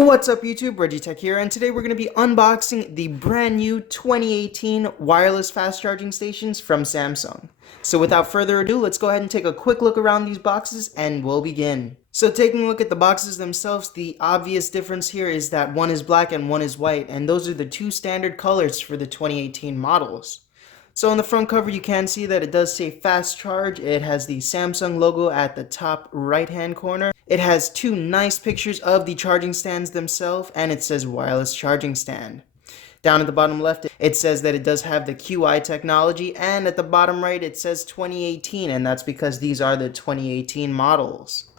What's up YouTube, ReggieTECH here, and today we're going to be unboxing the brand new 2018 wireless fast charging stations from Samsung. So without further ado, let's go ahead and take a quick look around these boxes and we'll begin. So taking a look at the boxes themselves, the obvious difference here is that one is black and one is white, and those are the two standard colors for the 2018 models. So on the front cover you can see that it does say fast charge. It has the Samsung logo at the top right hand corner. It has two nice pictures of the charging stands themselves, and it says wireless charging stand. Down at the bottom left it says that it does have the QI technology, and at the bottom right it says 2018, and that's because these are the 2018 models.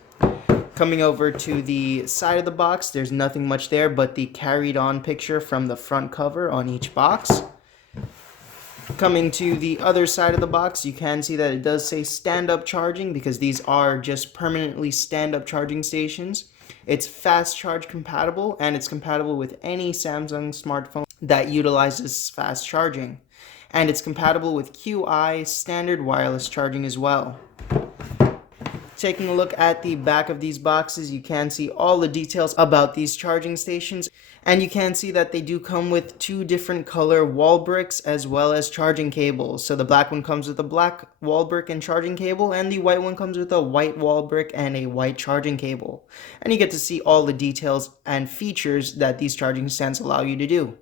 Coming over to the side of the box, there's nothing much there but the carried on picture from the front cover on each box. Coming to the other side of the box, you can see that it does say stand-up charging because these are just permanently stand-up charging stations. It's fast charge compatible, and it's compatible with any Samsung smartphone that utilizes fast charging. And it's compatible with QI standard wireless charging as well. Taking a look at the back of these boxes, you can see all the details about these charging stations, and you can see that they do come with two different color wall bricks as well as charging cables. So the black one comes with a black wall brick and charging cable, and the white one comes with a white wall brick and a white charging cable. And you get to see all the details and features that these charging stands allow you to do.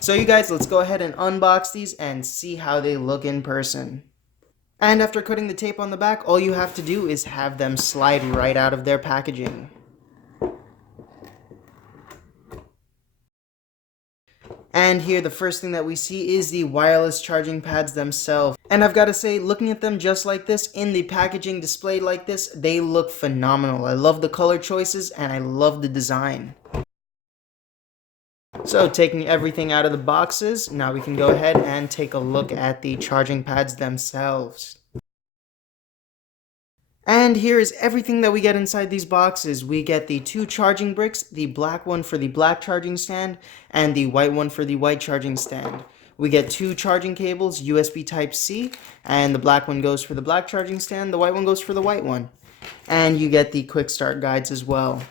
So you guys, let's go ahead and unbox these and see how they look in person. And after cutting the tape on the back, all you have to do is have them slide right out of their packaging. And here the first thing that we see is the wireless charging pads themselves. And I've got to say, looking at them just like this, in the packaging displayed like this, they look phenomenal. I love the color choices and I love the design. So taking everything out of the boxes, now we can go ahead and take a look at the charging pads themselves. And here is everything that we get inside these boxes. We get the two charging bricks, the black one for the black charging stand and the white one for the white charging stand. We get two charging cables, USB Type-C, and the black one goes for the black charging stand, the white one goes for the white one. And you get the quick start guides as well.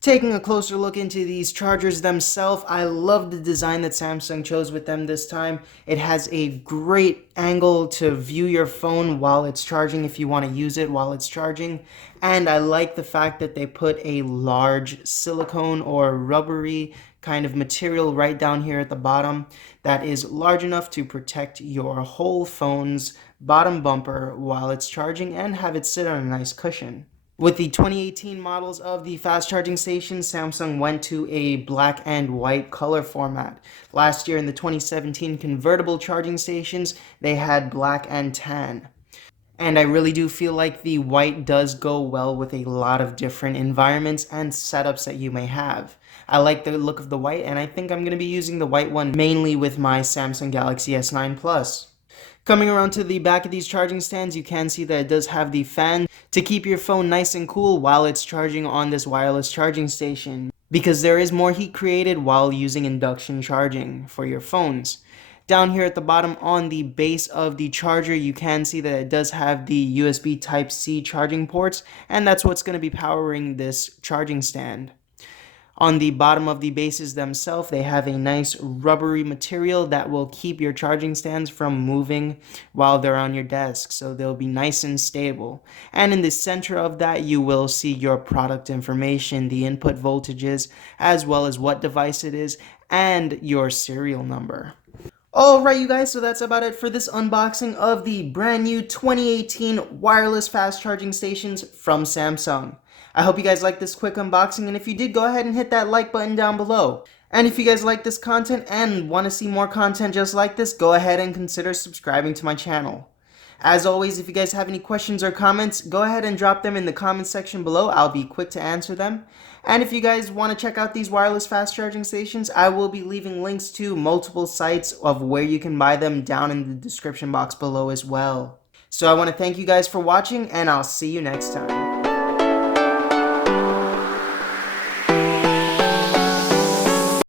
Taking a closer look into these chargers themselves, I love the design that Samsung chose with them this time. It has a great angle to view your phone while it's charging if you want to use it while it's charging. And I like the fact that they put a large silicone or rubbery kind of material right down here at the bottom that is large enough to protect your whole phone's bottom bumper while it's charging and have it sit on a nice cushion. With the 2018 models of the fast charging stations, Samsung went to a black and white color format. Last year in the 2017 convertible charging stations, they had black and tan. And I really do feel like the white does go well with a lot of different environments and setups that you may have. I like the look of the white, and I think I'm going to be using the white one mainly with my Samsung Galaxy S9 Plus. Coming around to the back of these charging stands, you can see that it does have the fan to keep your phone nice and cool while it's charging on this wireless charging station, because there is more heat created while using induction charging for your phones. Down here at the bottom on the base of the charger, you can see that it does have the USB Type-C charging ports, and that's what's going to be powering this charging stand. On the bottom of the bases themselves, they have a nice rubbery material that will keep your charging stands from moving while they're on your desk, so they'll be nice and stable. And in the center of that, you will see your product information, the input voltages, as well as what device it is, and your serial number. Alright you guys, so that's about it for this unboxing of the brand new 2018 wireless fast charging stations from Samsung. I hope you guys liked this quick unboxing, and if you did, go ahead and hit that like button down below. And if you guys like this content and want to see more content just like this, go ahead and consider subscribing to my channel. As always, if you guys have any questions or comments, go ahead and drop them in the comment section below. I'll be quick to answer them. And if you guys want to check out these wireless fast charging stations, I will be leaving links to multiple sites of where you can buy them down in the description box below as well. So I want to thank you guys for watching, and I'll see you next time.